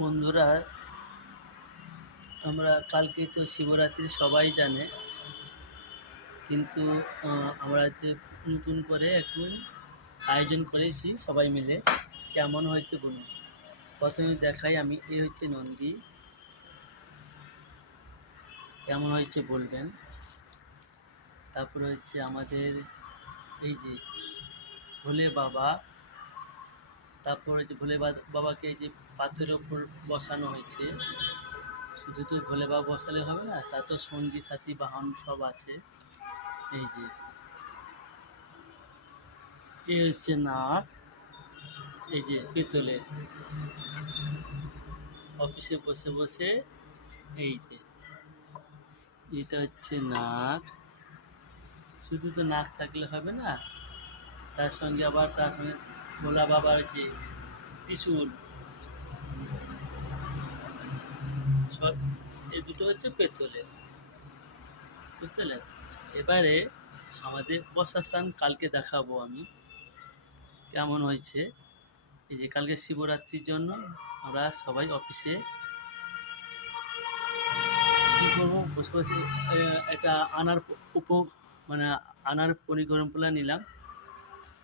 বন্ধুরা, আমরা কালকে তো শিবরাত্রি সবাই জানে, কিন্তু আমরা নতুন করে একটু আয়োজন করেছি সবাই মিলে। কেমন হয়েছে বলুন। প্রথমে দেখাই আমি, এই হচ্ছে নন্দী, কেমন হয়েছে বলবেন। তারপরে হচ্ছে আমাদের এই যে ভোলে বাবা, তারপর হচ্ছে ভোলে বাবাকে এই যে পাথরের ওপর বসানো হয়েছে। শুধু তো ভোলে বাবা বসালে হবে না, তার তো সঙ্গী সাথী বাহন সব আছে। এই যে এই হচ্ছে নাক, এই যে পিতলের, অফিসে বসে বসে। এই যে এটা হচ্ছে নাক। শুধু তো নাক থাকলে হবে না, তার সঙ্গে আবার তার সঙ্গে ভোলা বাবার যে ত্রিশূল, সব এই দুটো হচ্ছে পেতলের, বুঝতে পারলেন। এবারে আমাদের বসাস্থান কালকে দেখাবো আমি কেমন হয়েছে। এই যে কালকে শিবরাত্রির জন্য আমরা সবাই অফিসে কী করবো, বসে বসে এটা আনার মানে আনার পরিকল্পনা নিলাম।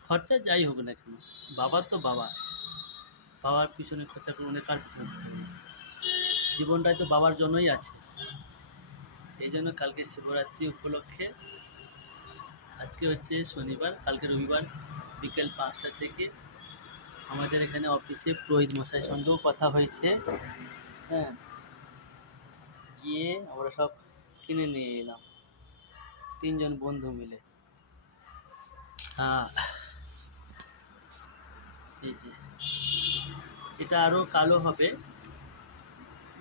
খরচা যাই হোক না কেন, বাবা তো বাবা, বাবার পিছনে খরচা করবো না, কার পিছনে খরচা করবো। জীবনটাই তো বাবার জন্যই আছে। এই জন্য কালকে শিবরাত্রি উপলক্ষে, আজকে হচ্ছে শনিবার, কালকে রবিবার, বিকেল 5টা থেকে আমাদের এখানে অফিসে পুরোহিত মশাইয়ের সঙ্গেও কথা হয়েছে। হ্যাঁ, গিয়ে আমরা সব কিনে নিয়ে এলাম 3জন বন্ধু মিলে। হ্যাঁ, এই যে এটা আরও কালো হবে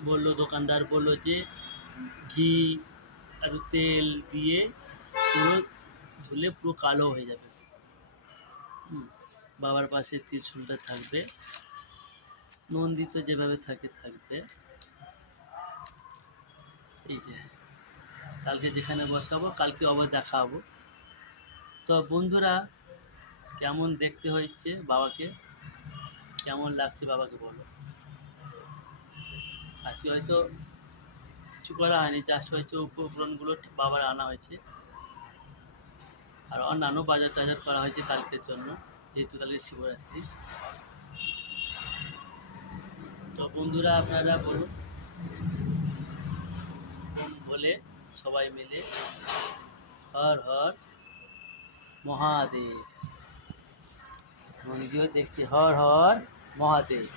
বললো, দোকানদার বললো যে ঘি আর তেল দিয়ে পুরো ধুলে পুরো কালো হয়ে যাবে। বাবার পাশে ত্রিশূলটা থাকবে, নন্দী তো যেভাবে থাকবে। এই যে কালকে যেখানে বসাবো, কালকে আবার দেখাবো। তো বন্ধুরা, কেমন দেখতে হয়েছে বাবাকে, কেমন লাগছে বাবাকে বলো। আজকে হয়তো কিছু করা হয়নি, জাস্ট হয়েছে উপকরণগুলো বাবার আনা হয়েছে, আর অন্যান্য বাজার টাজার করা হয়েছে কালকের জন্য, যেহেতু কালকে শিবরাত্রি। তো বন্ধুরা, আপনারা বলুন বলে সবাই মিলে হর হর মহাদেব। নন্দীও দেখছি হর হর মহাদেব।